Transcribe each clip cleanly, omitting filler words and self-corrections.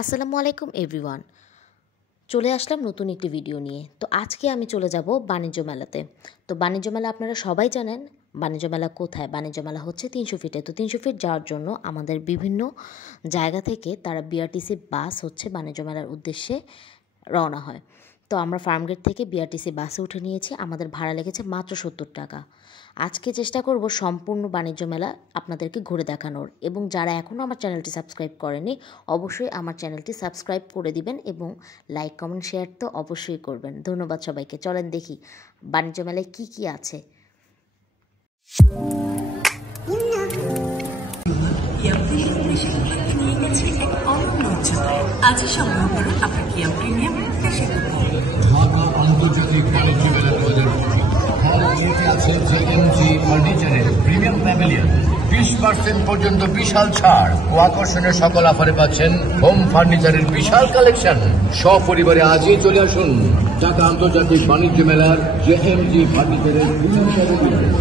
আসসালামু আলাইকুম এভরিওয়ান। চলে আসলাম নতুন একটি ভিডিও নিয়ে। তো আজকে আমি চলে যাব বাণিজ্য মেলাতে। তো বাণিজ্য মেলা আপনারা সবাই জানেন। বাণিজ্য মেলা কোথায়? বাণিজ্য মেলা হচ্ছে 300 ফিটে। তো 300 ফিট যাওয়ার জন্য আমাদের বিভিন্ন জায়গা থেকে তারা বিআরটিসি বাস হচ্ছে বাণিজ্য মেলার উদ্দেশ্যে রওনা হয়। তো আমরা ফার্মগেট থেকে বিআরটিসি বাসে উঠে নিয়েছি। আমাদের ভাড়া লেগেছে মাত্র 70 টাকা। আজকে চেষ্টা করব সম্পূর্ণ বাণিজ্য মেলা আপনাদেরকে ঘুরে দেখানোর, এবং যারা এখনও আমার চ্যানেলটি সাবস্ক্রাইব করেনি অবশ্যই আমার চ্যানেলটি সাবস্ক্রাইব করে দিবেন এবং লাইক কমেন্ট শেয়ার তো অবশ্যই করবেন। ধন্যবাদ সবাইকে। চলেন দেখি বাণিজ্য মেলায় কী কী আছে। আজই সংগ্রহ করুন আপনার কিয়া প্রিমিয়াম আন্তর্জাতিক বাণিজ্য মেলা 2025 আছে জেএমজি ফার্নিচারের প্রিমিয়াম প্যাভিলিয়ন। 20% পর্যন্ত বিশাল ছাড় ও আকর্ষণীয় সকল অফারে পাচ্ছেন হোম ফার্নিচারের বিশাল কালেকশন। সপরিবারে আজই চলে আসুন ঢাকা আন্তর্জাতিক বাণিজ্য মেলার জেএমজি ফার্নিচারের প্রিমিয়াম প্যাভিলিয়ন।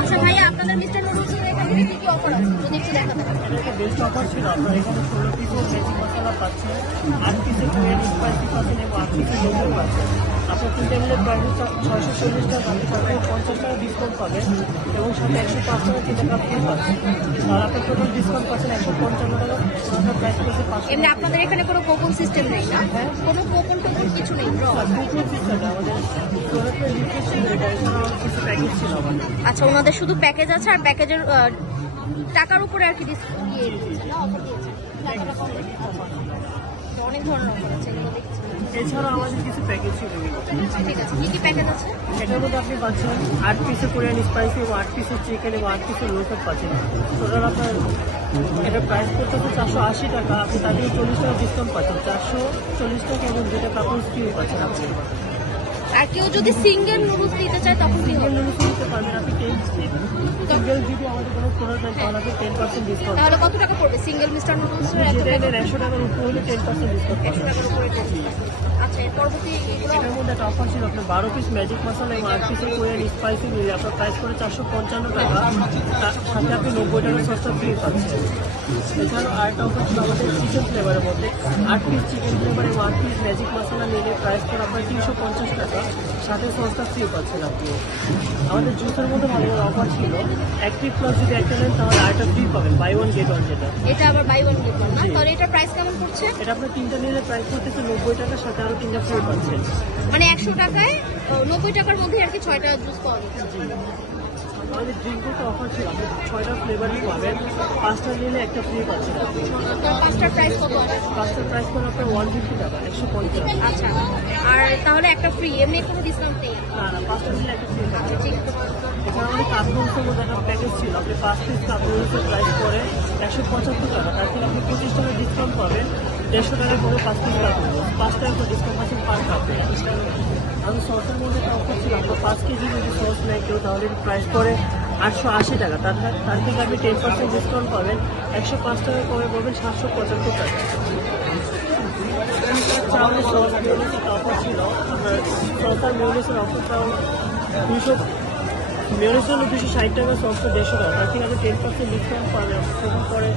আচ্ছা ভাইয়া, আপনাদের মিস্টার নুডলসের এখানে কি কি অফার আছে যদি একটু দেখাতে পারেন? বেস্ট অফার ছিল। আপনার এখানে 16 পিসের ম্যাজিক মশলা পাচ্ছেন, 8 পিসের কোরিয়ান স্পাইসি পাচ্ছেন এবং 8 পিসের লোকাল পাচ্ছেন। আপনার 3 টেবিলের প্রাইস 640 টাকা, সাথে 50 টাকা ডিসকাউন্ট পাবেন এবং সাথে 105 টাকা চিন্তা কাপ ফ্রি পাচ্ছেন। আর আপনার টোটাল ডিসকাউন্ট পাচ্ছেন 155 টাকা। আপনার প্রাইস পড়ছে 500। এমনি আপনাদের এখানে কোনো কোপন সিস্টেম নেই না? কোনো কোপন টোপন কিছু নেই? কুপন সিস্টেম আমাদের প্রোডাক্টের লিস্ট ছিল, এটা এছাড়াও কিছু প্যাকেজ ছিল আমাদের। আচ্ছা, ওনাদের শুধু প্যাকেজ আছে আর প্যাকেজের টাকার উপরে আর কি ডিসকাউন্ট দিয়ে দিয়েছে না, অফার দিয়েছে। অনেক ধরনের অফার আছে, এগুলো দেখছি। এছাড়াও আমাদের কিছু প্যাকেজ ছিল। ঠিক আছে, কি কি প্যাকেজ আছে? এটার মধ্যে আপনি পাচ্ছেন 8 পিসের কোরিয়ান স্পাইসি এবং 8 পিসের চিকেন এবং 8 পিসের লোকাল পাচ্ছেন। টোটাল আপনার এটার প্রাইস করতেছে 480 টাকা। আপনি তাদের 40 টাকা ডিসকাউন্ট পাচ্ছেন, 440 টাকা এবং 2টা কাপড় ফ্রি পাচ্ছেন আপনি। আর কেউ যদি সিঙ্গেল নুডলস নিতে চায় তখন কি হবে? নুডলস নিতে পারবেন আপনি। সিঙ্গেল যদি আমাদের কোনো প্রোডাক্ট নেন তাহলে আপনি 10% ডিসকাউন্ট। তাহলে কত টাকা পড়বে সিঙ্গেল মিস্টার নুডলসের? যেটা নেন 100 টাকার উপরে হলে 10% ডিসকাউন্ট। 100 টাকার উপরে 10%। আচ্ছা, এর পরবর্তী এটার মধ্যে একটা অফার ছিল। আপনার 12 পিস ম্যাজিক মশলা এবং 8 পিসের কোরিয়ান স্পাইসি মিলে আপনার প্রাইস করে 455 টাকা। তার সাথে আপনি 90 টাকা সস্তা ফ্রি পাচ্ছেন। এছাড়াও আরেকটা অফার ছিল আমাদের চিকেন ফ্লেভারের মধ্যে 8 পিস চিকেন ফ্লেভার এবং 8 পিস ম্যাজিক মশলা নিলে প্রাইস করে আপনার 350 টাকা, সাথে সস্তা ফ্রি পাচ্ছেন আপনি। আমাদের জুসের মধ্যে ভালো ভালো অফার ছিল। অ্যাক্টিভ প্লাস যদি একটা নেন তাহলে আরেকটা ফ্রি পাবেন, বাই ওয়ান গেট ওয়ান। যেটা এটা আবার বাই ওয়ান গেট ওয়ান না? তাহলে এটার প্রাইস কেমন পড়ছে? এটা আপনার 3টা নিলে প্রাইস করতেছে 90 টাকা, সাথে আরো 3টা ফ্রি পাচ্ছেন। মানে 100 টাকায় 90 টাকার মধ্যে আর কি 6টা জুস পাওয়া যাচ্ছে। আমাদের ড্রিঙ্কের অফার ছিল। আপনি 6টা ফ্লেভারই পাবেন, 5টা নিলে একটা ফ্রি পাচ্ছেন। পাঁচটার প্রাইস কত? 5টার প্রাইস করে আপনার 150 টাকা, 150। আচ্ছা, আর তাহলে একটা ফ্রি, এমনি কোনো ডিসকাউন্ট নেই? না না, 5টা নিলে একটা ফ্রি পাচ্ছেন। ঠিক। এখানে আমাদের কাপ নুডলসের মধ্যে একটা প্যাকেজ ছিল। আপনি 5 পিস কাপ নুডলসের প্রাইস করে 175 টাকা, তার থেকে আপনি 25 টাকা ডিসকাউন্ট পাবেন। 150 টাকায় পরে 5 পিস কাপ নুডলস, 5 টাকা করে ডিসকাউন্ট পাচ্ছেন পার কাপ। আমি সসের মধ্যে একটা অফার ছিল। আপনার 5 কেজি যদি সস নেয় কেউ তাহলে প্রাইস করে 880 টাকা, তার থেকে আপনি 10% ডিসকাউন্ট পাবেন। 105 টাকা করে পাবেন 775 টাকা। আমাদের সস মিউনিসের একটা অফার ছিল। সস আর মিউনিসের অফারটাও 200 মিউনিস হলো 260 টাকা, সসটা 150 টাকা, তার থেকে আপনি 10% ডিসকাউন্ট পাবেন। সেখান পরে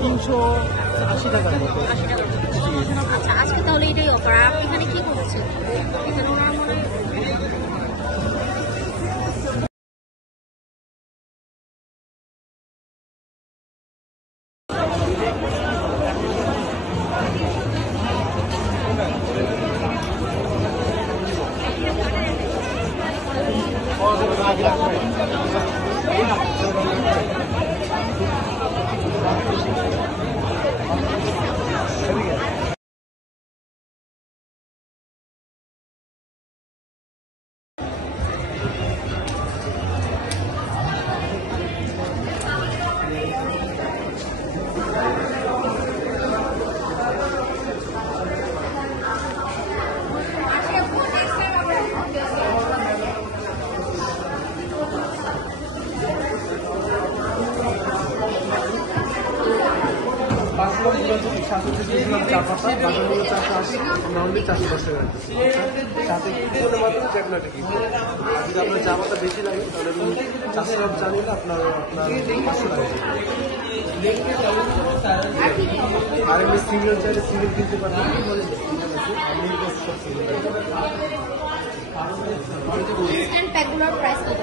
380 টাকা। আচ্ছা, আজকে তাহলে এটাই অফার। আর আপনি এখানে কি করেছেন? এখানে ওনার মনে হয় ছাপা, বাজার মূল্য 480, আমরা অনলি 410 টাকা রাখছি। সাথে কিছুটা মাত্র চ্যাপলাটা কি আর যদি আপনার চা পাতা বেশি লাগে তাহলে 400 গ্রাম চা নিলে আপনার 500 টাকা। আর এমনি সিঙ্গেল চাইলে সিঙ্গেল কিনতে পারবেন। ইনস্ট্যান্ট প্যাকগুলোর প্রাইস কত?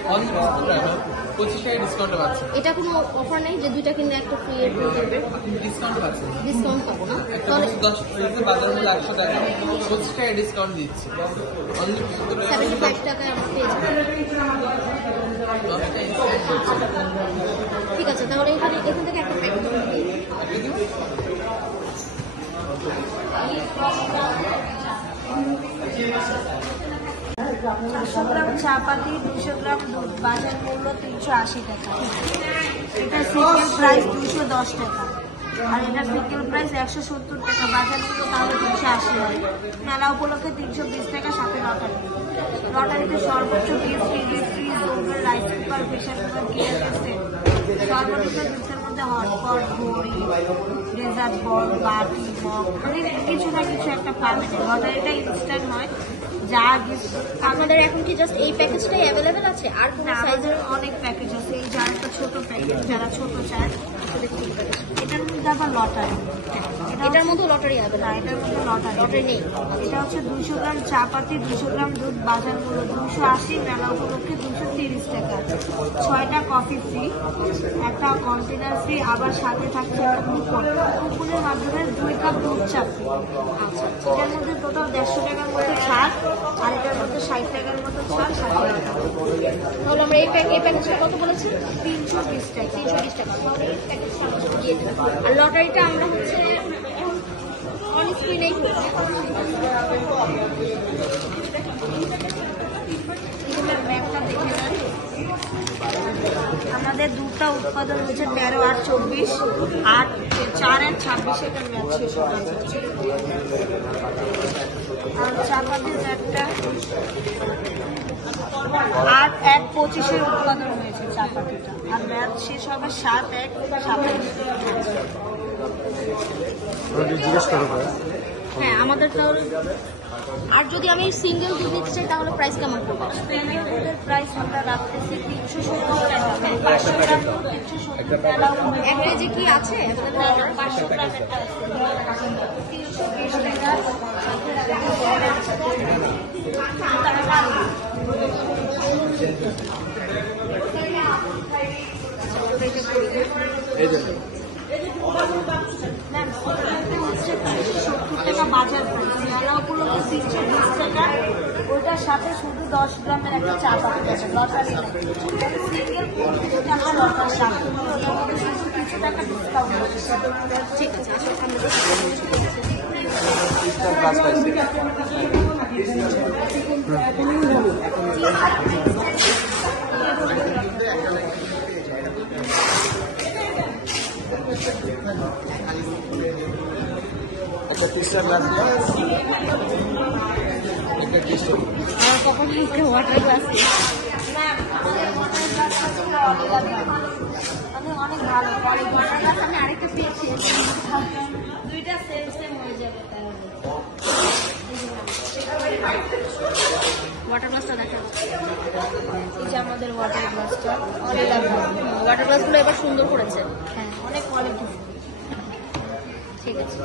25 টাকা ডিসকাউন্টে পাচ্ছেন। এটা কোনো অফার নেই যে দুইটা কিনলে একটা ফ্রি এর দেবে? ডিসকাউন্ট পাচ্ছেন। ডিসকাউন্ট পাবো না? একটা তাহলে 10 টাকা বাজার মূল্য 100 টাকা, 25 টাকা ডিসকাউন্ট দিচ্ছি। অনলি 75 টাকায় আমরা পেয়ে যাবো। ঠিক আছে, তাহলে এখান থেকে একটা প্যাক পাঁচশো গ্রাম চাপাতি, 200 গ্রাম দুধ, বাজার মূল্য 380 টাকা। এটা সিঙ্গেল প্রাইস 210 টাকা, আর এটা সিঙ্গেল প্রাইস 170 টাকা, বাজার মূল্য তাহলে 380 হয়। মেলা উপলক্ষে 320 টাকা, সাথে লটারি। লটারিতে সর্বোচ্চ gift, TV, fridge, oven, rice cooker, pressure cooker, gas আছে। সর্বোচ্চ গিফটের মধ্যে হটপট, ঘড়ি, ডেজার্ট বল, বাটি, মগ, মানে কিছু না কিছু একটা পাবেন। লটারিটা ইনস্ট্যান্ট হয়। যা গিফট আপনাদের এখন কি জাস্ট এই প্যাকেজটাই অ্যাভেলেবেল আছে? আর কোন সাইজের? অনেক প্যাকেজ আছে। এই যার একটা ছোট প্যাকেজ, যারা ছোট চায় এটার মধ্যে আবার লটারি। এটার মধ্যে লটারি না, অ্যাভেলেবল? এটার মধ্যে লটারি লটারি নেই। এটা হচ্ছে 200 গ্রাম চাপাতি, 200 গ্রাম দুধ, বাজার মূল্য 280, মেলা উপলক্ষে 230 টাকা। 6টা কফি ফ্রি, একটা কন্টেনার ফ্রি, আবার সাথে থাকছে একটা কুপন। কুপনের মাধ্যমে 2 কাপ দুধ চা ফ্রি। আচ্ছা, এটার মধ্যে টোটাল 150 টাকার মতো ছাড়, আর এটার মধ্যে 60 টাকার মতো ছাড়, 60 টাকা। তাহলে আমরা এই প্যাকেজটা কত বলেছি? 320 টাকা। 320 টাকা। তাহলে এই প্যাকেজটা আমরা দিয়ে দেবো। আর লটারিটা আমরা হচ্ছে অন স্ক্রিনেই করছি। ম্যাপটা দেখে নেন। আমাদের দুধটা উৎপাদন হয়েছে 13, 8, 24, 8, 4 আর 26 এটার ম্যাপ শেষ হয়ে গেছে। আর চাপাতির ম্যাপটা 8, 1, 25 উৎপাদন হয়েছে চাপাতিটা, আর ম্যাপ শেষ হবে 7, 1, 27। জিজ্ঞেস করো হ্যাঁ, আমাদের তাহলে। আর যদি আমি সিঙ্গেল দুধ নিতে চাই তাহলে প্রাইস কেমন পড়বে? স্পেনীয় দুধের প্রাইস আমরা রাখতেছি 370 টাকা। 500 গ্রাম দুধ 370 টাকা। 1 কেজি কি আছে? 500 গ্রামেরটা আছে 320 টাকা। বাজার প্রাইস মেলা উপলক্ষে 320 টাকা। ওইটার সাথে শুধু 10 গ্রামের একটা চা পাতি আছে, লটারি সিঙ্গেল টাকা লটারি সাথে কিছু টাকা ডিসকাউন্ট আছে। ঠিক আছে, আমরা কখন ওয়াটার গ্লাস অনেক ভালো ওয়াটার গ্লাস। আমি আরেকটা পেয়েছি, দুইটা সেম সেম হয়ে যাবে। ওয়াটার গ্লাসটা দেখা এই যে আমাদের ওয়াটার গ্লাসটা অনেক ওয়াটার গ্লাসগুলো এবার সুন্দর করেছে। হ্যাঁ, অনেক কোয়ালিটি। ঠিক আছে।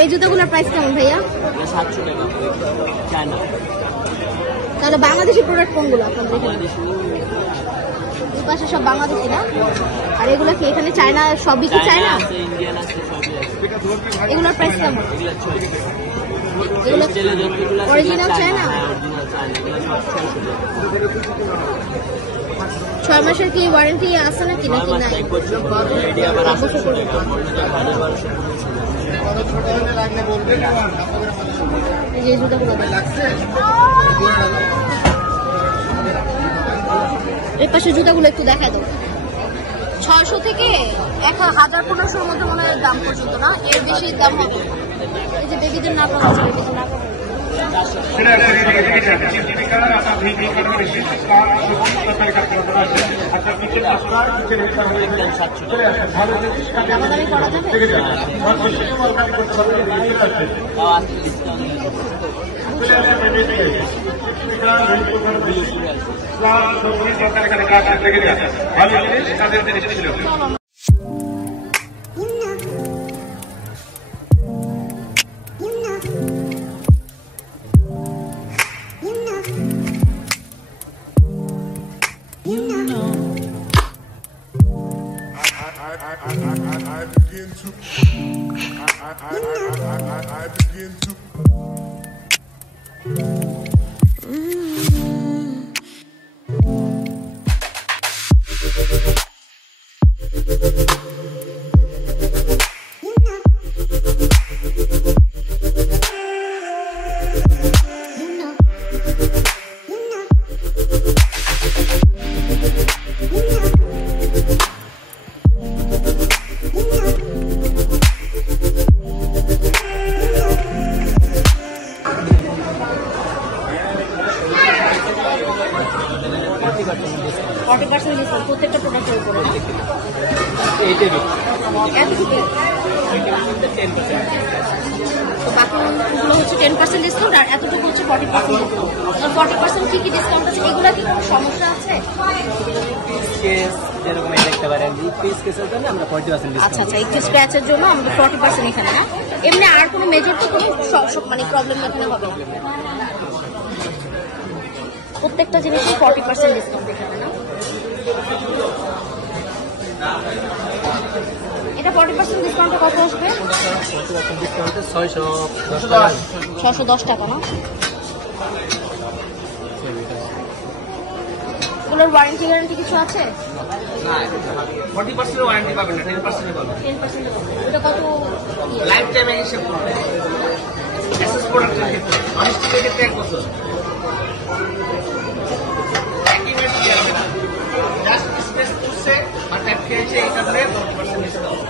এই জুতোগুলোর প্রাইস কেমন ভাইয়া? 700 টাকা চায়না। তাহলে বাংলাদেশি প্রোডাক্ট কোনগুলো আপনাদের এখানে? এই পাশে সব বাংলাদেশি না? আর এগুলো কি এখানে চায়না? সবই কি চায়না? ইন্ডিয়ান আছে, সবই আছে। এগুলোর প্রাইস কেমন? এগুলো অরিজিনাল চায় না? 6 মাসের কি ওয়ারেন্টি আছে নাকি নাকি নাই? এই জুতাগুলো এই পাশে জুতাগুলো একটু দেখা দাও। 600 থেকে 1000-1500 মধ্যে মনে হয় দাম পর্যন্ত, না এর বেশি দাম হবে। এই যে বেবিদের নাকা আছে, বেবিদের নাকা দামাদামি করা যাবে? I begin to প্রত্যেকটা প্রোডাক্টের উপরে তো বাকিগুলো হচ্ছে 10% ডিসকাউন্ট, আর এতটুকু হচ্ছে 40%। 40% কি কি ডিসকাউন্ট আছে? এগুলো কি কোনো সমস্যা আছে? যেরকম দেখতে পারেন আমরা 40% ডিসকাউন্ট। আচ্ছা আচ্ছা, একটু স্ক্র্যাচের জন্য আমাদের 40% এখানে, না এমনি আর কোনো মেজর তো কোনো মানে প্রবলেম এখানে হবে না? প্রত্যেকটা জিনিসে 40% ডিসকাউন্ট এখানে, না এটা 40% ডিসকাউন্টে কত আসবে? 610 টাকা, না এগুলোর ওয়ারেন্টি গ্যারান্টি কিছু আছে? 40% ওয়ারেন্টি পাবেন না, 10% পাবেন। 10% এটা কত লাইফ টাইম হিসেব করবেন। এসএস প্রোডাক্টের ক্ষেত্রে অনিশ্চিতের ক্ষেত্রে 1 বছর। একই ম্যাটেরিয়াল জাস্ট স্পেস করছে বা ট্যাপ খেয়েছে, এই কারণে 40% ডিসকাউন্ট।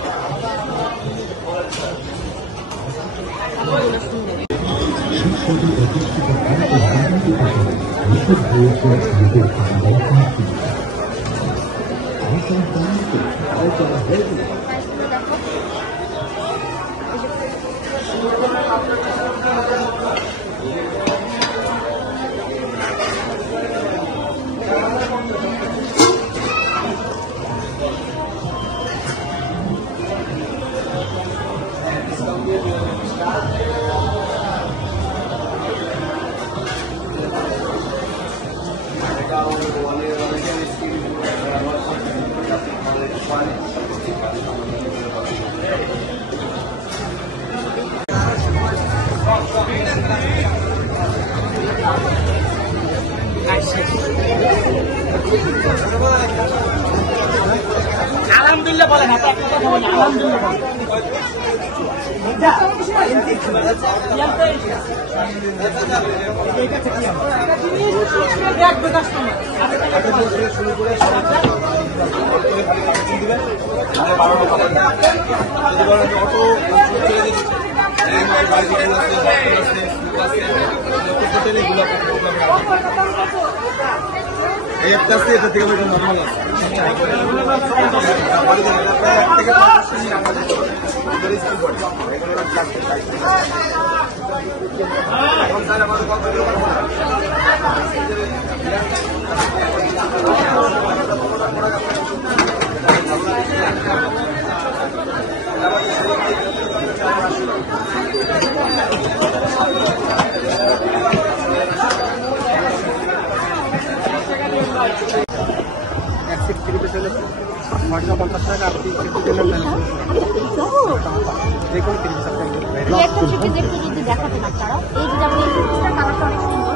আলহামদুলিল্লাহ বলেন, এই একটা আছে, এটা থেকে নর্মাল আছে। 850 টাকা। আপনি যে কোনো 30 পিস আপনি এই একটা থ্রি পিস একটু যদি দেখাতেন আপনারা। এই যে যেমন এই থ্রি পিসটার কালারটা অনেক সুন্দর।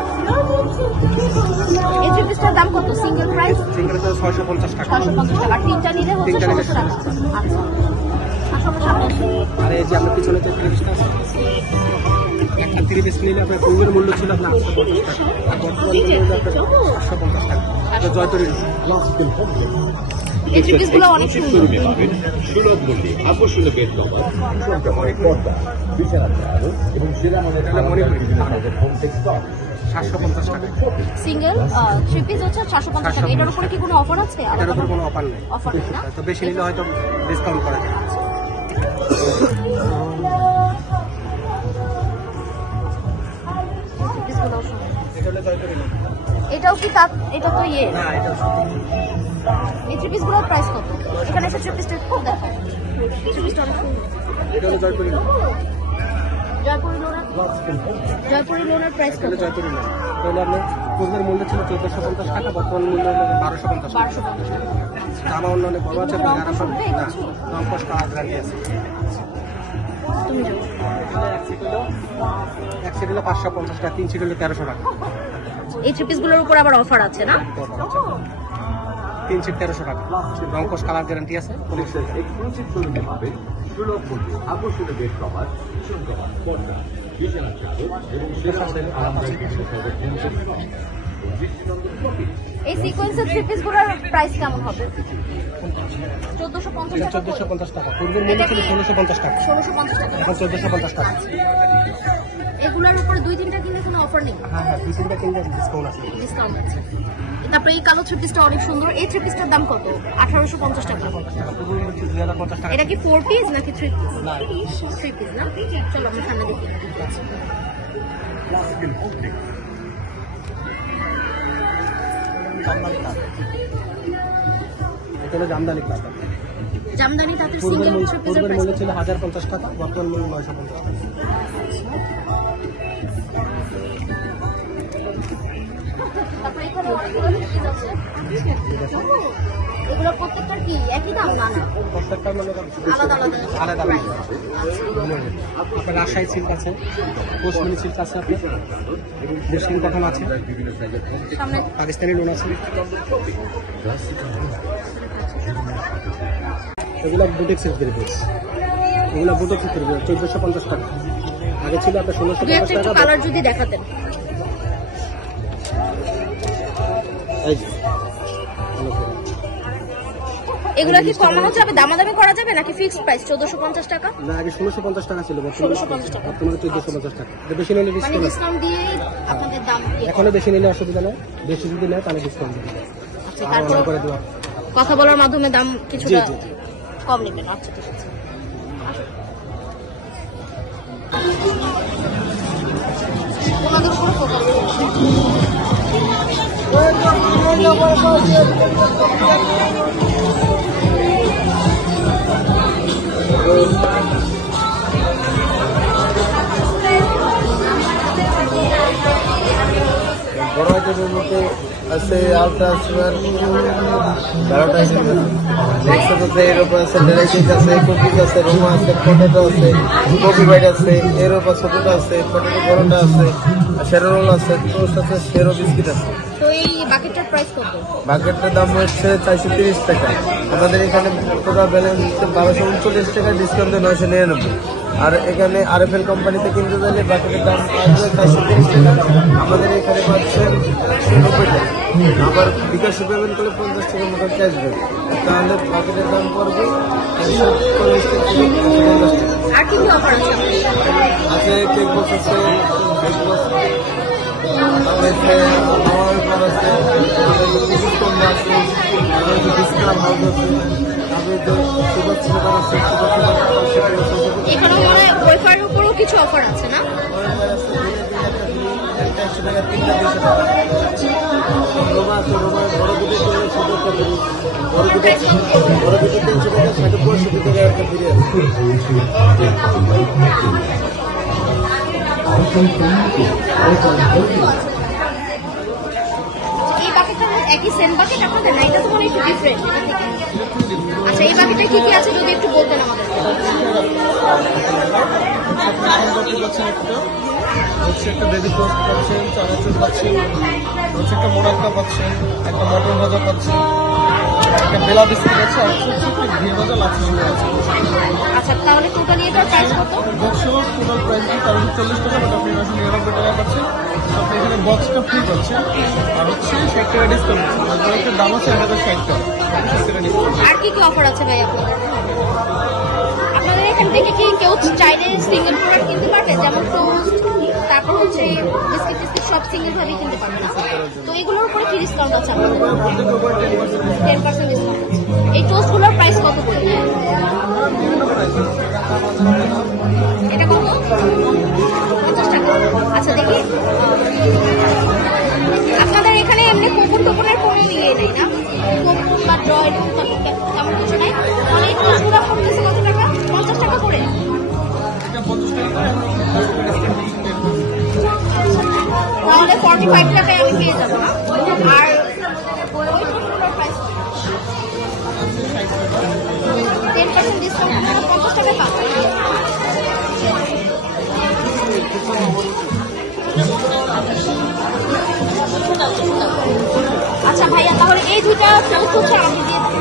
এই থ্রি পিসটার দাম কত? সিঙ্গেল প্রাইস সিঙ্গেল তো 650 টাকা। 650 টাকা। তিনটা নিলে হচ্ছে 1600 টাকা। আচ্ছা আসলে সামনে আসুন। আর এই যে আপনার পিছনে যে 30 পিসটা আছে, একটা 30 পিস নিলে আপনার পূর্বের মূল্য ছিল আপনার 850 টাকা, আর বর্তমানে মূল্য আপনার 750 টাকা। এটা জয়তরী এই থ্রি পিসগুলো অনেক সুন্দর। সুলভ মূল্যে আকর্ষণীয় বেড কভার, পর্দা, বিছানা চাদর এবং সেরা মানের হোম টেক্সটাইল 750 টাকা। সিঙ্গেল থ্রি পিস হচ্ছে 750 টাকা। এটার উপরে কি কোনো অফার আছে? এটার উপর কোনো অফার নেই। অফার নেই না? তো বেশি নিলে হয়তো ডিসকাউন্ট করা যায়। পিসগুলো সুন্দর। এটা হলো জয়তরী। এটাও কি তার? এটা তো ইয়ে। না, এটা এই থ্রি পিসগুলোর প্রাইস কত? এখানে এসে থ্রি পিসটা খুব দেখো। থ্রি পিসটা অনেক সুন্দর। এটা হলো জয়পুরি। জয়পুরি লোনার প্রাইস কত? এটা জয়পুরি না, তাহলে আপনার পূর্বের মূল্য ছিল 1450 টাকা, বর্তমান মূল্য হলো 1250 টাকা। 1250 টাকা। দামা অন্য অনেক বড় আছে, রং আরাম উঠবে না, কিছু? রং কস কালার গ্যারান্টি আছে। তুমি যাও। এক সিট হলো 550 টাকা, 3 সিট হলো 1300 টাকা। এই থ্রি পিসগুলোর উপর আবার অফার আছে না? 3 সিট 1300 টাকা, রং কস কালার গ্যারান্টি আছে। এক্সক্লুসিভ শোরুমে পাবেন সুলভ মূল্যে আকর্ষণীয় বেড কভার, কুশন কভার, পর্দা, বিছানা চাদর এবং সেরা মানের আরামদায়ক হোম টেক্সটাইল। এই সিকোয়েন্সের থ্রি পিসগুলোর প্রাইস কেমন হবে? 1450 এটা টাকা। 1450 টাকা, পূর্বের মূল্য ছিল 1650 টাকা, 1650 টাকা। এখন 1450 টাকা। এগুলোর উপরে 2-3টা কিনলে কোনো অফার নেই? হ্যাঁ হ্যাঁ, 2-3টা কিনলে ডিসকাউন্ট আছে। ডিসকাউন্ট আছে। তারপরে এই কালো থ্রি পিসটা অনেক সুন্দর। এই থ্রি পিসটার দাম কত? 1850 টাকা। পূর্বের মূল্য ছিল 2050 টাকা। এটা কি 4 পিস নাকি 3 পিস? 3 পিস না? চলো আমরা সামনে দেখি। এটা হলো জামদানি ক্লাব। জামদানি তাঁতের সিঙ্গেল থ্রি পিসের পূর্বের প্রাইস মূল্য ছিল 1050 টাকা, বর্তমান মূল্য 950 টাকা। তারপরে এখানে অনেকগুলো থ্রি পিস আছে। এগুলো প্রত্যেকটার কি একই দাম না? না প্রত্যেকটা মূল্য আলাদা আলাদা আলাদা আলাদা। আপনার রাজশাহী সিল্ক আছে, পশমিনী সিল্ক আছে, আপনার দেশিং কটন আছে, সামনে পাকিস্তানি লোন আছে। এগুলো বুটিক সিল্ক ড্রেস, এগুলো বুটিক সিল্ক ড্রেস 1450 টাকা। আগে ছিল আপনার 1650 একটু টাকা। কালার যদি দেখাতেন। এই যে, এগুলো কি কমানো যাবে, দামাদামি করা যাবে নাকি ফিক্সড প্রাইস 1450 টাকা? না, আগে 1650 টাকা ছিল, বর্তমানে 1650 টাকা। 1450 টাকা। এটা বেশি নিলে মানে ডিসকাউন্ট আছে। ডিসকাউন্ট দিয়ে আপনাদের দাম দিয়ে এখনো বেশি নিলে অসুবিধা নেই, বেশি যদি নেয় তাহলে ডিসকাউন্ট দেবে। আচ্ছা, আর অর্ডার করে তারপর দেওয়া। কথা বলার মাধ্যমে দাম কিছুটা জি, জি। কম নেবেন। আচ্ছা ঠিক আছে। ওনাদের উপর ফোকাস বড় আইটেমের মধ্যে আছে আলট্রা সুপার 12টা আইটেম আছে। নেক্সট হচ্ছে এরোপা আছে, ডেলাইটিক আছে, কুকিজ আছে, রোমা আছে, পটেটো আছে, কফি বাইট আছে, এরোপা ছোটটা আছে, পটেটো বড়টা আছে, শেরো রোল আছে, টোস্ট আছে, শেরো বিস্কিট আছে। তো এই বাকেটটার প্রাইস কত? বাকেটটার দাম হচ্ছে 430 টাকা। আমাদের এখানে টোটাল ব্যালেন্স হচ্ছে 1239 টাকা, ডিসকাউন্টে 999। আর এখানে আরএফএল কোম্পানিতে কিনতে চাইলে বাকেটের দাম আসবে 430 টাকা। আমাদের এখানে পাচ্ছেন 90 টাকা। আবার বিকাশ পেমেন্ট করলে 50 টাকা মতো ক্যাশব্যাক, তাহলে বাকেটের দাম পড়বে 40 থেকে 50 টাকা। আর কি কি অফার আছে? আছে কেক বক্স আছে, কেক বক্স তারপরে আমার ঘর আছে, ডিসকাউন্ট আছে, ডিসকাউন্ট হাউস আছে, তারপরে সুপার সুপার আছে, এখানে মনে হয় ওয়েফারের উপরও কিছু অফার আছে না? 100 টাকা 3টা 200 টাকা। রোমা আছে, রোমা বড় দুটো কিনলে ছোট একটা ফ্রি, বড় দুটো 300 টাকা, ছোট 65 টাকা একটা ফ্রি আছে। এই বাকেটটার একই সেম বাকেট আপনাদের না? এটা তো মনে একটু ডিফারেন্ট এটা থেকে। আচ্ছা এই বাকেটে কি কি আছে যদি একটু বলতেন আমাদের। হচ্ছে একটা বেবি টোস্ট পাচ্ছেন, চানাচুর পাচ্ছেন, হচ্ছে একটা মোড়াক্কা পাচ্ছেন, একটা মটর ভাজা পাচ্ছেন, একটা বেলা বিস্কিট আছে, আর ছোট্ট একটা ঘিয়ে ভাজা লাচ্ছি আছে। আচ্ছা তাহলে টোটালি এটার প্রাইস কত? বক্সের টোটাল প্রাইস 1340 টাকা, বাট আপনি 999 টাকা পাচ্ছেন। আপনি এখানে বক্সটা ফ্রি পাচ্ছেন, আর হচ্ছে 60 টাকা ডিসকাউন্ট পাচ্ছেন। আর একটা দাম আছে 1060 টাকা। আর কি কি অফার আছে ভাই আপনাদের? আপনাদের এখান থেকে কি কেউ চাইলে সিঙ্গেল প্রোডাক্ট কিনতে পারবে, যেমন টোস্ট, তারপর হচ্ছে বিস্কিট টিস্কিট সব সিঙ্গেল ভাবে কিনতে পারবে না? তো এগুলোর উপরে কি ডিসকাউন্ট আছে আপনাদের? 10% ডিসকাউন্ট আছে। এই টোস্টগুলোর প্রাইস কত করে? এটা কত? 50 টাকা। আচ্ছা দেখি আপনাদের এখানে এমনি কুপন টুপনের কোনো ইয়ে নেই না? কুপন বা ড্রয় তেমন কিছু নাই? তাহলে এই টোস্টগুলো পড়তেছে কত টাকা? 50 টাকা করে। তাহলে 45 টাকায় আমি পেয়ে যাবো না? আর ওই টোস্টগুলোর প্রাইস 10% ডিসকাউন্ট 50 টাকায় পাবো। আচ্ছা ভাইয়া তাহলে এই দুইটা টোস্ট হচ্ছে আমি দিয়ে দেবো।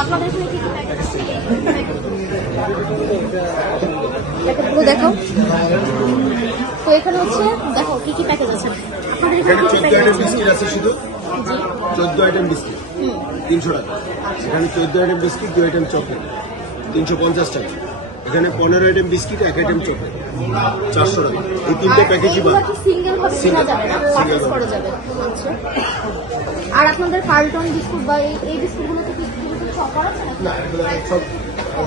আপনাদের এখানে কি কি প্যাকেজ আছে? দেখাও তো এখানে হচ্ছে দেখো কি কি প্যাকেজ আছে আপনাদের এখানে। 14 আইটেম বিস্কিট আছে শুধু 14 আইটেম বিস্কিট 300 টাকা। এখানে 14 আইটেম বিস্কিট 2 আইটেম চকলেট 350 টাকা। এখানে 15 আইটেম বিস্কিট 1 আইটেম চকলেট 400 টাকা। এই তিনটে প্যাকেজই পাবেন। সিঙ্গেল ভাবে কেনা যাবে না, পারচেজ করা যাবে। আচ্ছা আর আপনাদের কার্টন বিস্কুট বা এই বিস্কুটগুলোতে কি কিছু অফার আছে নাকি? না এগুলো সব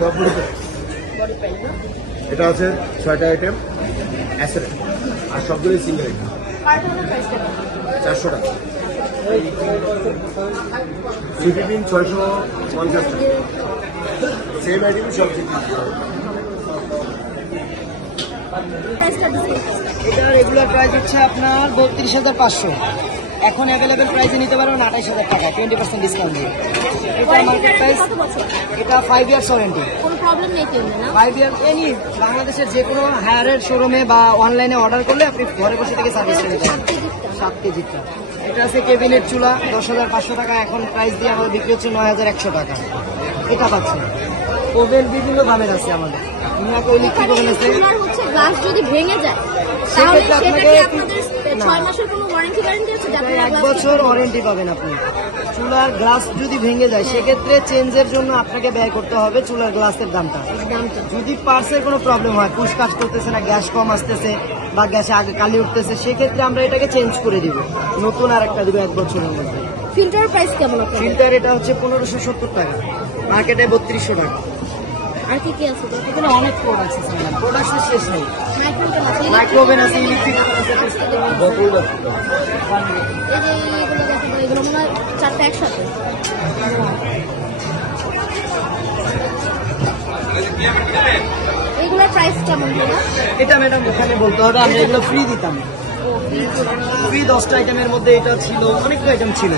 বডি প্রাইস। এটা আছে 6টা আইটেম অ্যাসেট, আর সবগুলোই সিঙ্গেল আইটেম। কার্টনের প্রাইস কত? 400 টাকা। সিপিপিন 650 টাকা। সেম আইটেম সব এটা রেগুলার প্রাইস হচ্ছে আপনার 32,500। এখন অ্যাভেলেবেল প্রাইসে নিতে পারবেন 28,000 টাকা 20% ডিসকাউন্ট দিয়ে। এটা মার্কেট প্রাইস, এটা 5 ইয়ার্স ওয়ারেন্টি। কোনো প্রবলেম নেই কেউ না? 5 ইয়ার এনি বাংলাদেশের যে কোনো হায়ারের শোরুমে বা অনলাইনে অর্ডার করলে আপনি ঘরে বসে থেকে সার্ভিস পেয়ে যাবেন। 7 কেজিটা এটা আছে কেবিনেট চুলা 10,500 টাকা। এখন প্রাইস দিয়ে আমাদের বিক্রি হচ্ছে 9,100 টাকা। এটা পাচ্ছেন। ওভেন বিভিন্ন দামের আছে আমাদের। ইলেকট্রিক ওভেন আছে। গ্লাস যদি ভেঙে যায় তাহলে সেটাকে আপনাদের 6 মাসের কোনো ওয়ারেন্টি গ্যারান্টি আছে? 1 বছর ওয়ারেন্টি পাবেন আপনি। চুলার গ্লাস যদি ভেঙে যায় সেক্ষেত্রে চেঞ্জের জন্য আপনাকে ব্যয় করতে হবে চুলার গ্লাসের দামটা। যদি পার্সের কোনো প্রবলেম হয়, পুশ কাজ করতেছে না, গ্যাস কম আসতেছে বা গ্যাসে আগে কালি উঠতেছে, সেক্ষেত্রে আমরা এটাকে চেঞ্জ করে দিব, নতুন আর একটা দিব 1 বছরের মধ্যে। ফিল্টার প্রাইস কেমন? ফিল্টার এটা হচ্ছে 1570 টাকা, মার্কেটে 3200 টাকা। আর কি কি আছে? এখানে অনেক প্রোডাক্ট আছে, প্রোডাক্টের শেষ নেই। মাইক্রোওভেন আছে, ইলেকট্রিক ওভেন আছে, বোতল আছে। এই যে এগুলো দেখো, এগুলো মনে হয় 4টা একসাথে। এগুলোর প্রাইস কেমন? এটা ম্যাডাম ওখানে বলতে হবে, আমরা এগুলো ফ্রি দিতাম। ফ্রি 10টা আইটেমের মধ্যে এটা ছিল, অনেকগুলো আইটেম ছিল।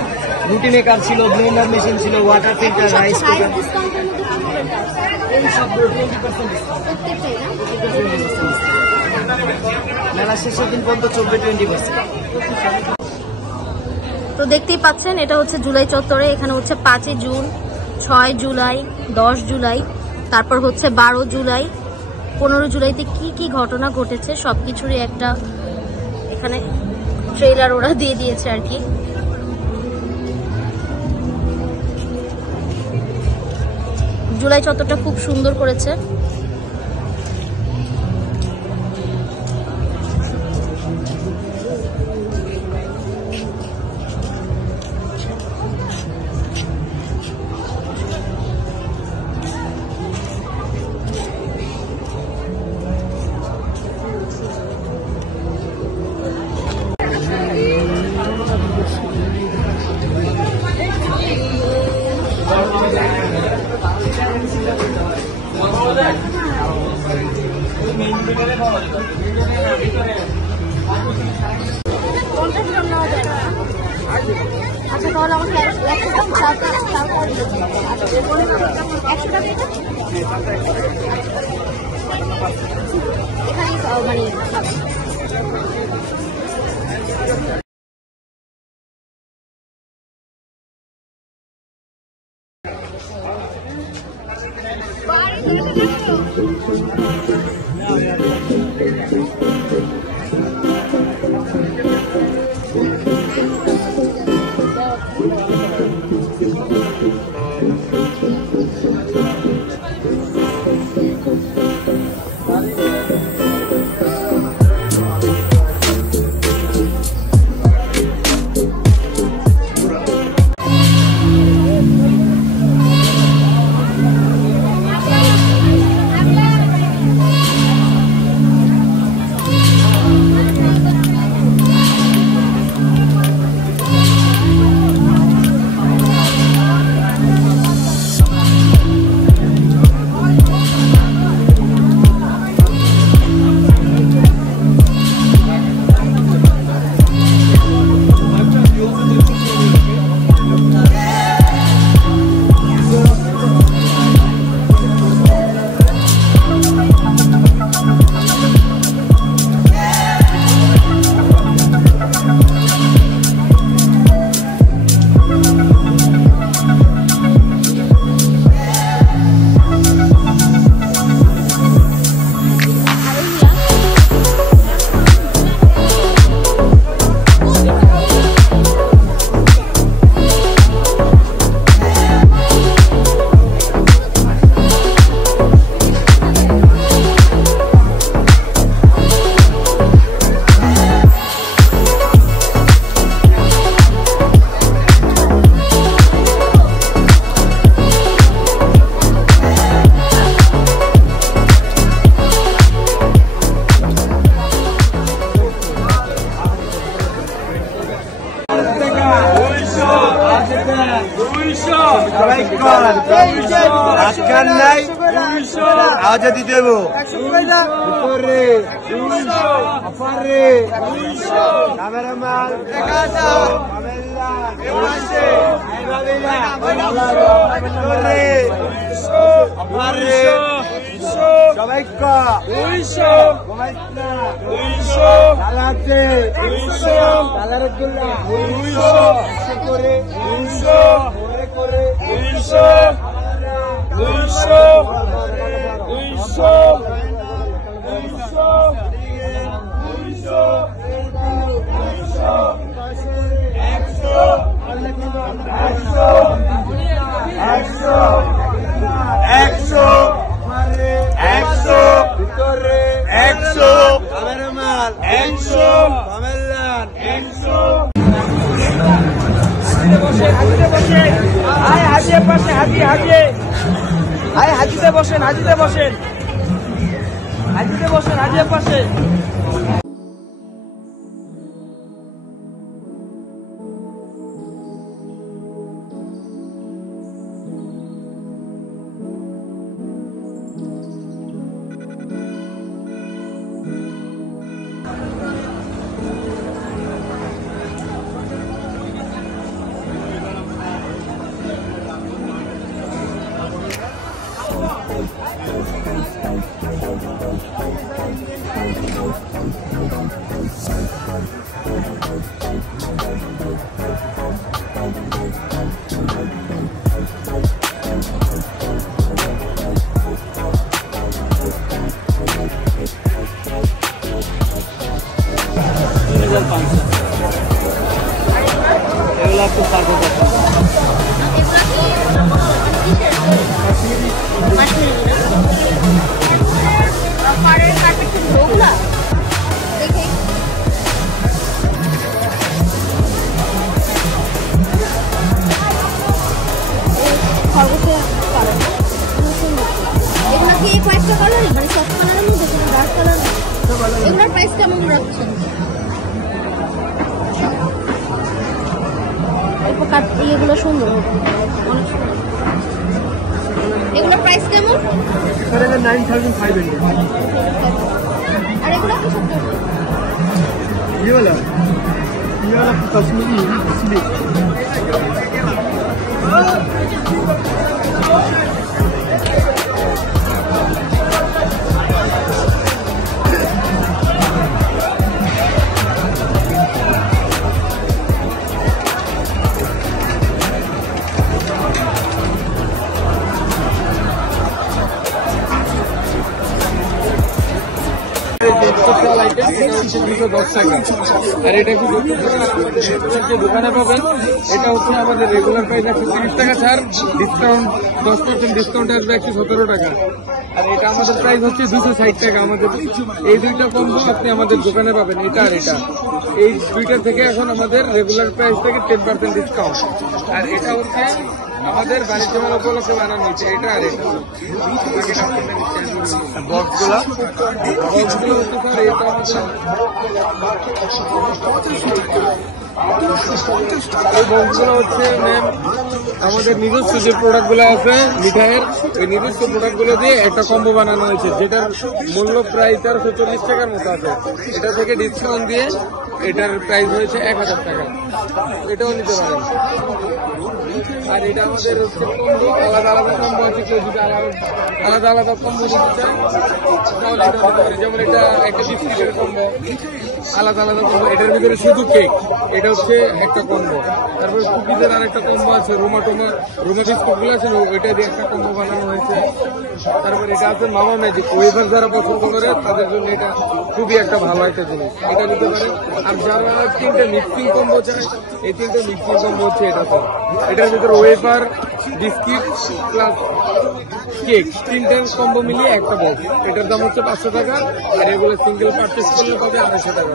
রুটি মেকার ছিল, ব্লেন্ডার মেশিন ছিল, ওয়াটার ফিল্টার, রাইস কুকার, এই সবগুলো 20% ডিসকাউন্ট। মেলা শেষের দিন পর্যন্ত চলবে 20%। তো দেখতেই পাচ্ছেন এটা হচ্ছে জুলাই চত্বরে। এখানে হচ্ছে 5 জুন, 6 জুলাই, 10 জুলাই, তারপর হচ্ছে 12 জুলাই, 15 জুলাইতে কি কি ঘটনা ঘটেছে সবকিছুরই একটা এখানে ট্রেলার ওরা দিয়ে দিয়েছে আর কি। জুলাই চত্বরটা খুব সুন্দর করেছে। 50 গ্রাম নেওয়া যায় না। আচ্ছা তাহলে আমাকে 100 গ্রাম চাল আচ্ছা 100 টাকা এটা এখানে মানে আজাদি দেব হাজিতে বসেন হাজির পাশে এগুলোর প্রাইস কেমন রাখছেন? এগুলো সুন্দর, অনেক সুন্দর। এগুলোর প্রাইস কেমন? 9500 এগুলো কি সব জন্য? ये वाला कश्मीरी स्लीप আর এটা কি দোকানে পাবেন, এটা হচ্ছে আমাদের রেগুলার প্রাইস 130 টাকা ছাড়, ডিসকাউন্ট 10% ডিসকাউন্ট আসবে 117 টাকা। আর এটা আমাদের প্রাইস হচ্ছে 260 টাকা। আমাদের এই দুইটা কম্বো আপনি আমাদের দোকানে পাবেন, এটা আর এটা। এই দুইটার থেকে এখন আমাদের রেগুলার প্রাইস থেকে 10% ডিসকাউন্ট। আর এটা হচ্ছে আমাদের বাণিজ্য মেলা উপলক্ষে বানানো হয়েছে, এটা আর এটা। বক্সগুলো হচ্ছে স্যার, এটা এই বক্সগুলো হচ্ছে ম্যাম আমাদের নিজস্ব যে প্রোডাক্টগুলো আছে মিঠাইয়ের, ওই নিজস্ব প্রোডাক্টগুলো দিয়ে একটা কম্বো বানানো হয়েছে, যেটার মূল্য প্রায় 40 টাকার মতো আছে। এটা থেকে ডিসকাউন্ট দিয়ে এটার প্রাইস হয়েছে 1000 টাকা। এটাও নিতে পারেন। আর এটা আমাদের হচ্ছে কম্বো, আলাদা আলাদা কম্বো আছে, কেউ যদি আলাদা আলাদা কম্বো নিতে চায় তাহলে এটা নিতে পারে। যেমন এটা একটা বিস্কিটের কম্বো, আলাদা আলাদা কম্বো। এটার ভিতরে শুধু কেক, এটা হচ্ছে একটা কম্বো। তারপরে কুকিজের আর একটা কম্বো আছে, রুমা বিস্কুটগুলো আছে না, ওইটা দিয়ে একটা কম্বো বানানো হয়েছে। তারপরে এটা আছে মামা ম্যাজিক, ওয়েভার যারা পছন্দ করে তাদের জন্য এটা খুবই একটা ভালো একটা জিনিস, এটা নিতে পারে। আর যারা 3টে মিক্সিং কম্বো চায়, এই 3টে মিক্সিং কম্বো হচ্ছে এটা। এটার ভিতরে ওয়েভার, বিস্কিট প্লাস কেক, 3টে কম্বো মিলিয়ে একটা বক্স। এটার দাম হচ্ছে 500 টাকা। আর এগুলো সিঙ্গেল পারচেস করলে পাবে 250 টাকা।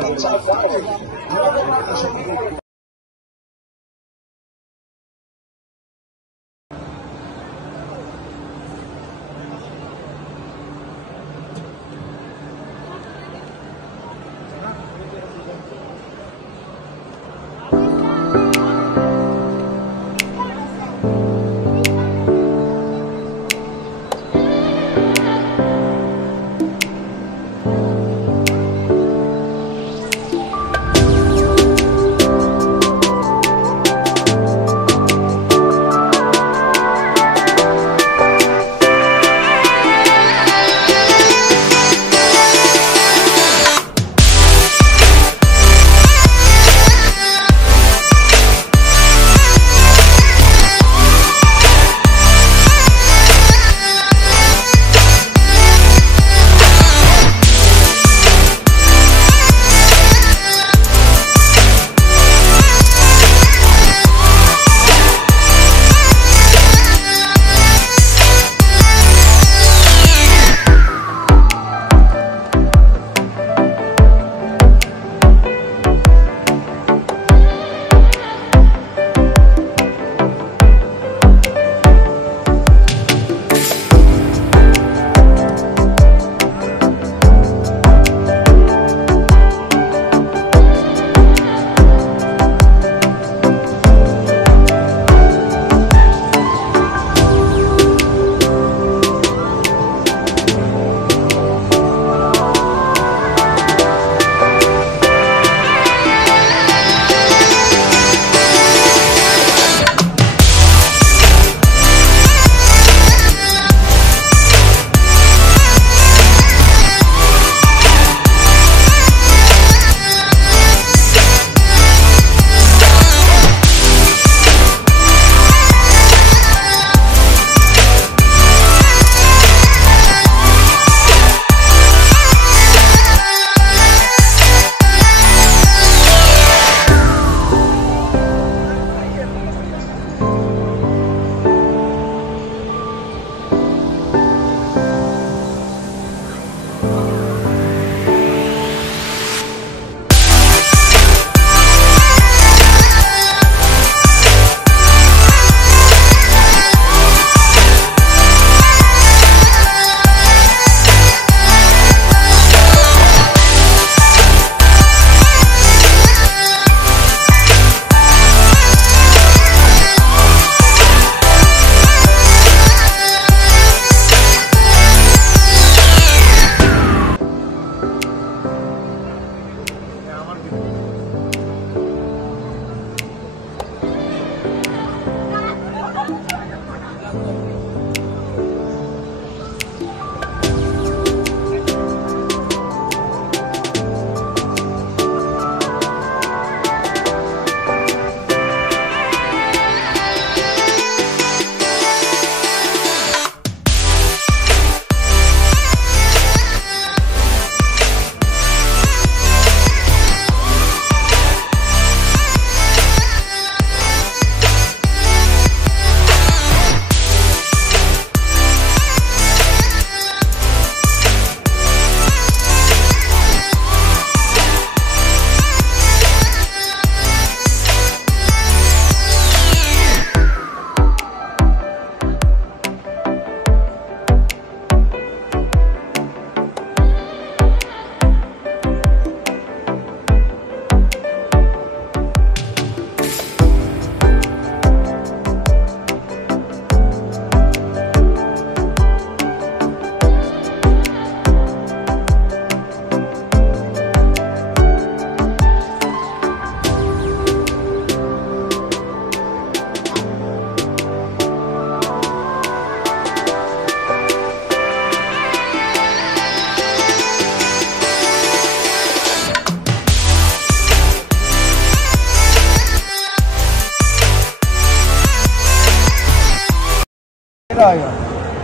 का आएगा।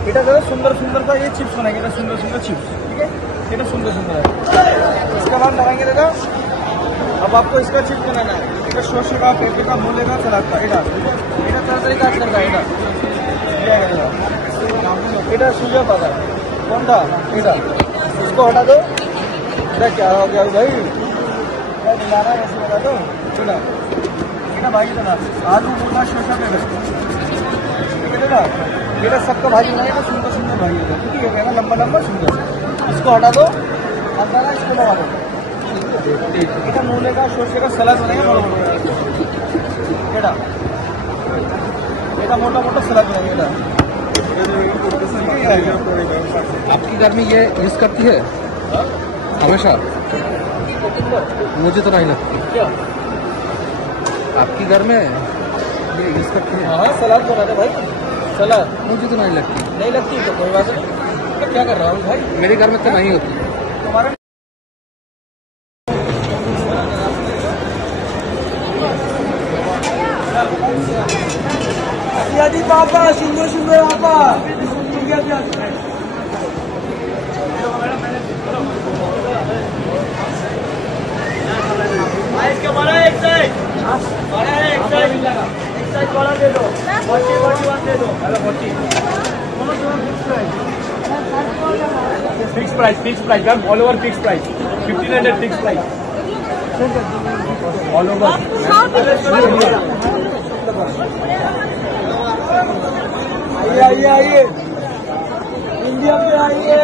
এটা जो सुंदर सुंदर का ये चिप्स बनाएंगे, এটা सुंदर सुंदर चिप्स, ठीक है, ये सुंदर सुंदर है। इसके बाद लगाएंगे देखा, अब आपको इसका चिप्स बनाना है, এটা সরষে का, पेपर का, मूले का, सलाद का, এটা तरकारी का अचार का, এটা सूजा पाता है कौन था, इसको हटा दो। এটা क्या हो गया भाई, लाना ऐसे लगा दो, এটা भाई ना आलू मूला शोषा पे ठीक है ना, मेरा सबका भाजी बनाएगा, सुंदर सुंदर भाजी होगा, ठीक है ना, लंबा लंबा सुंदर। इसको हटा दो, हटा ना, इसको लगा दो। এটা मूले का शोषे का सलाद बनेगा, बड़ा बड़ा এটা मोटा मोटा सलाद बनेगा। आपकी घर में ये यूज करती है हमेशा? मुझे तो नहीं लगती। क्या आपकी घर में ये यूज करती है? हाँ सलाद बनाते भाई, सलाद मुझे तो नहीं लगती। नहीं लगती तो कोई बात नहीं, तो क्या कर रहा हूँ भाई, मेरे घर में तो नहीं होती। तुम्हारे आदि पापा सुंदर सुंदर पापा इसके बड़ा एक साइड बड़ा है, एक साइड बड़ा दे दो, 40 दे दो। Hello 40 fix price ma'am, all over fix price, 1500 fix price all over. आइए इंडिया में आइए।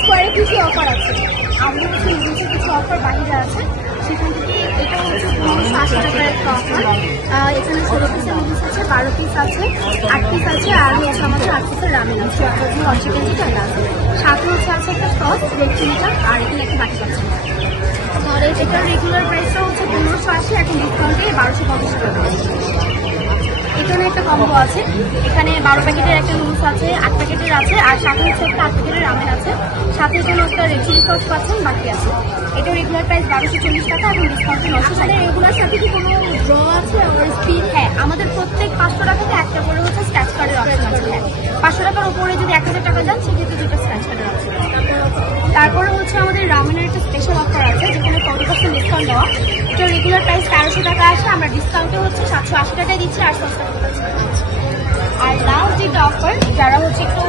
স্কোয়ারে কিছু অফার আছে, আমাদের কিছু নিজস্ব কিছু অফার বাইরে আছে, সেখান থেকে এটা হচ্ছে 1580 টাকার একটা অফার। এখানে 16 পিসের নুডলস আছে, 12 পিস আছে, 8 পিস আছে, আর হচ্ছে আমাদের 8 পিসের রামেন আছে, চিকেন যেটা আছে, সাথে হচ্ছে আছে একটা সস, রেড চিলিটা, আর এখানে একটা বাটি আছে। আর এটার রেগুলার প্রাইসটা হচ্ছে 1580, এখন ডিসকাউন্টে 1250 টাকা। এখানে একটা কম্বো আছে, এখানে 12 প্যাকেটের একটা নুডলস আছে, 8 প্যাকেটের আছে, আর সাথে হচ্ছে একটা 8 প্যাকেটের রামেন আছে, সাথে এখানে একটা রেড চিলি সস পাচ্ছেন, বাকি আছে। এটা রেগুলার প্রাইস 1240 টাকা, এখন ডিসকাউন্টে 960। রেগুলার সাথে কি কোনো ড্র আছে আর স্পিন? হ্যাঁ, আমাদের প্রত্যেক 500 টাকাতে একটা করে হচ্ছে স্ক্র্যাচ কার্ডের অপশন আছে। হ্যাঁ, 500 টাকার উপরে যদি 1000 টাকা যান সেক্ষেত্রে 2টা স্ক্র্যাচ কার্ডের অপশন। তারপরে হচ্ছে আমাদের রামেনের একটা স্পেশাল অফার আছে, যেখানে 40% ডিসকাউন্ট দেওয়া। এটা রেগুলার প্রাইস 1300 টাকা আছে, আমরা ডিসকাউন্টে হচ্ছে 780 টাকায় দিচ্ছি, আর সস্তা। আর লাস্ট যেটা অফার, যারা হচ্ছে একটু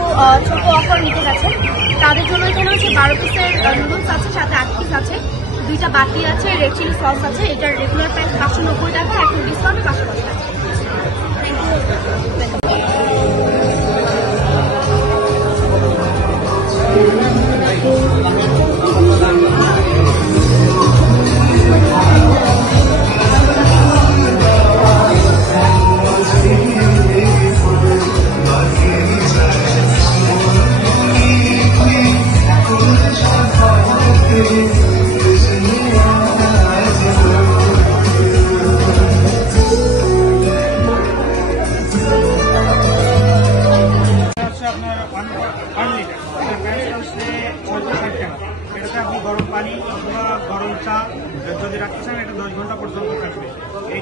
ছোট অফার নিতে যাচ্ছেন তাদের জন্য এখানে হচ্ছে 12 পিসের নুডলস আছে, সাথে 8 পিস আছে, 2টা বাটি আছে, রেড চিলি সস আছে। এটার রেগুলার প্রাইস 590 টাকা, এখন ডিসকাউন্টে 550 টাকা।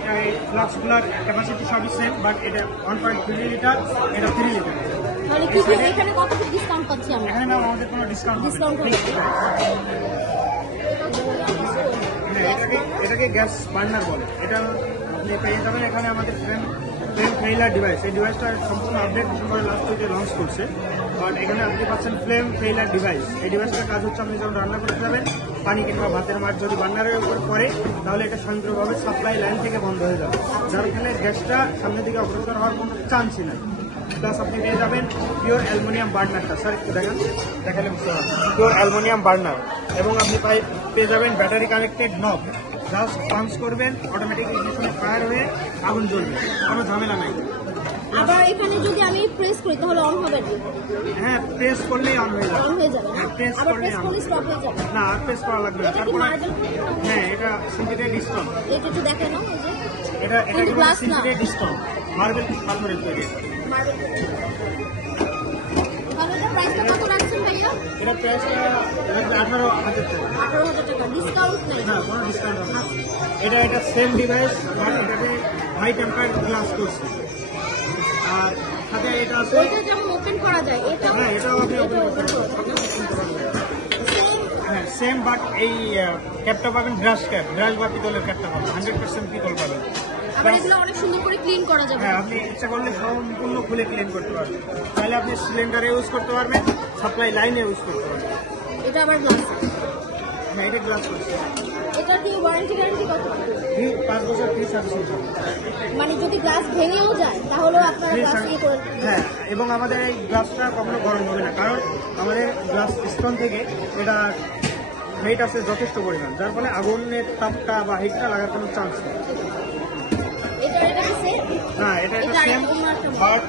এটা এই ফ্লাক্সগুলোর ক্যাপাসিটি সবই সেম, বাট এটা 1.3 লিটার, এটা 3 লিটার। মানে কি এখানে কত ডিসকাউন্ট পাচ্ছি আমরা? এখানে ম্যাম আমাদের কোনো ডিসকাউন্ট এটাকে গ্যাস বার্নার বলে। এটা আপনি পেয়ে যাবেন এখানে আমাদের ফ্লেম ফেইলার ডিভাইস। এই ডিভাইসটা সম্পূর্ণ আপডেট ডিসেম্বরের লাস্ট উইকে লঞ্চ করছে, বাট এখানে আপনি পাচ্ছেন ফ্লেম ফেইলার ডিভাইস। এই ডিভাইসটার কাজ হচ্ছে আপনি যখন রান্না করতে যাবেন পানি কিংবা ভাতের মাছ যদি বার্নারের উপর পড়ে তাহলে এটা স্বয়ংক্রিয়ভাবে সাপ্লাই লাইন থেকে বন্ধ হয়ে যাবে, যার ফলে গ্যাসটা সামনের দিকে অগ্রসর হওয়ার কোনো চান্সই নাই। প্লাস আপনি পেয়ে যাবেন পিওর অ্যালুমিনিয়াম বার্নারটা, স্যার একটু দেখালে বুঝতে পারবেন, পিওর অ্যালুমিনিয়াম বার্নার। এবং আপনি পেয়ে যাবেন ব্যাটারি কানেক্টেড নব, জাস্ট পাঞ্চ করবেন অটোমেটিক ইগনিশনে ফায়ার হয়ে আগুন জ্বলবে, কোনো ঝামেলা নাই। আবার এখানে যদি আমি প্রেস করি তাহলে অন হবে না? হ্যাঁ, প্রেস করলেই অন হয়ে যাবে। অন হয়ে যাবে, হ্যাঁ, প্রেস আবার করলেই প্রেস অন করলে স্টপ হয়ে যাবে। না, আর প্রেস করা লাগবে না। এটা কি তারপরে মার্বেল? হ্যাঁ, এটা সিন্থেটিক স্টোন। এটা একটু দেখেন না, এই যে এটা কিন্তু glass না। সিন্থেটিক স্টোন, মার্বেল তৈরি। মার্বেল। তাহলে এটা প্রাইসটা কত রাখছেন ভাইয়া? এটা প্রাইসটা 18,000 টাকা। 18,000 টাকা, ডিসকাউন্ট নাই? না, কোনো ডিসকাউন্ট হবে না। এটা সেম ডিভাইস, বাট এটাকে হাই টেম্পারেট গ্লাস করছে। আর সাথে এটা আছে, ওইটা যেমন ওপেন করা যায়, এটা হ্যাঁ, এটাও আপনি ওপেন করতে পারবেন। হ্যাঁ, সেম, বাট এই ক্যাপটা পাবেন ব্রাশ বা পিতলের ক্যাপটা পাবেন, 100% পিতল পাবেন। আবার এগুলো অনেক সুন্দর করে ক্লিন করা যাবে। হ্যাঁ, আপনি ইচ্ছা করলে সম্পূর্ণ খুলে ক্লিন করতে পারবেন। তাহলে আপনি সিলিন্ডারে ইউজ করতে পারবেন, সাপ্লাই লাইনে ইউজ করতে পারবেন। এটা আবার গ্লাস। হ্যাঁ, এটা গ্লাস করছে। এটা কি ওয়ারেন্টি গ্যারান্টি কত? 5 বছর ফ্রি সার্ভিসিং। মানে যদি গ্লাস ভেঙেও যায় তাহলেও আপনারা গ্লাস ইয়ে করে হ্যাঁ, এবং আমাদের এই গ্লাসটা কখনো গরম হবে না, কারণ আমাদের গ্লাস স্টোন থেকে এটা হিট আছে যথেষ্ট পরিমাণ, যার ফলে আগুনের তাপটা বা হিটটা লাগার কোনো চান্স নেই। এটা সেম? হ্যাঁ, এটা সেম, বাট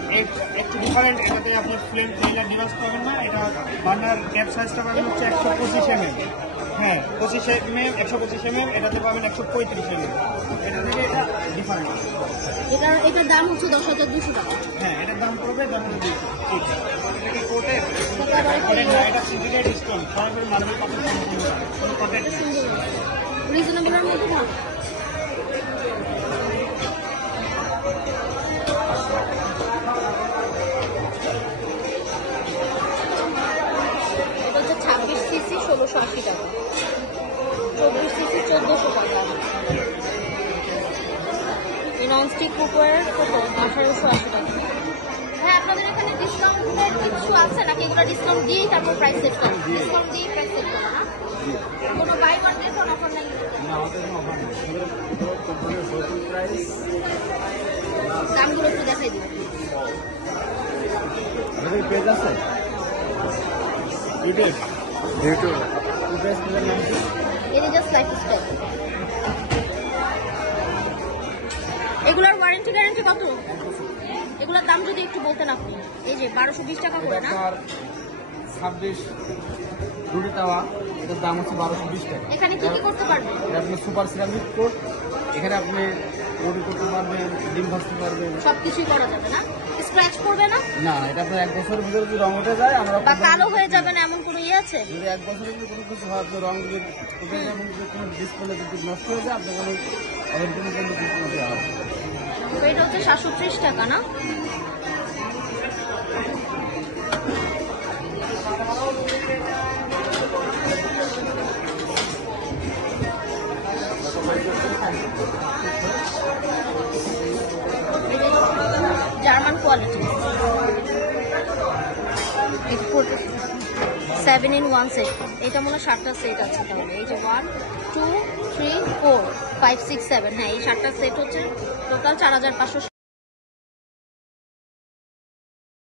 একটু ডিফারেন্ট। এটাতে আপনি ফ্লেম ফেইলার ডিভাইস পাবেন না। এটা বার্নার ক্যাপ সাইজটা পাবেন হচ্ছে 125 mm। হ্যাঁ, 125 mm। এটাতে পাবেন 135 mm। এটা থেকে এটা ডিফারেন্ট। এটার দাম হচ্ছে 10,200 টাকা। হ্যাঁ, এটার দাম পড়বে 10,200। ঠিক। এটা কি কোটেড? এটা সিন্থেটিক স্টোন, সরাসরি মার্বেল পাথর সম্পূর্ণ কোনো কোটেড নেই। রিজনেবলের মধ্যে ভালো। এটা হচ্ছে 26 সিসি 1,680 টাকা, 24 সিসি 1,400 টাকা। এই ননস্টিক কুকারের কত? 1,880 টাকা। হ্যাঁ, আপনাদের এখানে ডিসকাউন্টের কিছু আছে নাকি? এগুলো ডিসকাউন্ট দিয়েই তারপর প্রাইস সেট করা? ডিসকাউন্ট দিয়েই প্রাইস সেট করা না? কোনো buy one get one offer নেই? দামগুলো একটু দেখাই দিন। পেজ আছে এটা জাস্ট লাইফস্টাইল। এগুলোর ওয়ারেন্টি গ্যারান্টি কত? এগুলোর দাম যদি একটু বলতেন আপনি। এই যে 1220 টাকা করে না? 26 রুটি তাওয়া, এটার দাম হচ্ছে 1220 টাকা। এখানে কি কি করতে পারবেন? আপনি সুপার সিরামিক কোট, এখানে আপনি রুটি করতে পারবেন, ডিম ভাজতে পারবেন, সবকিছুই করা যাবে না? স্ক্র্যাচ পড়বে না? না, এটা আপনার 1 বছরের ভিতরে যদি রং উঠে যায় আমরা বা কালো হয়ে যাবে না এমন কোনো ইয়ে আছে? যদি 1 বছরের ভিতরে কোনো কিছু হয়, আপনার রং যদি উঠে যায় এবং কোনো ডিসপ্লে যদি নষ্ট হয়ে যায়, আপনার কোনো ডিসপ্লে দেওয়া হবে। তো এটা হচ্ছে 730 টাকা না? German quality. 7 in 1 set. এটা মনে হয় 7টা সেট আছে। তাহলে এই যে 1 2 3 4 5 6 7, হ্যাঁ এই 7টা সেট হচ্ছে টোটাল 4,500।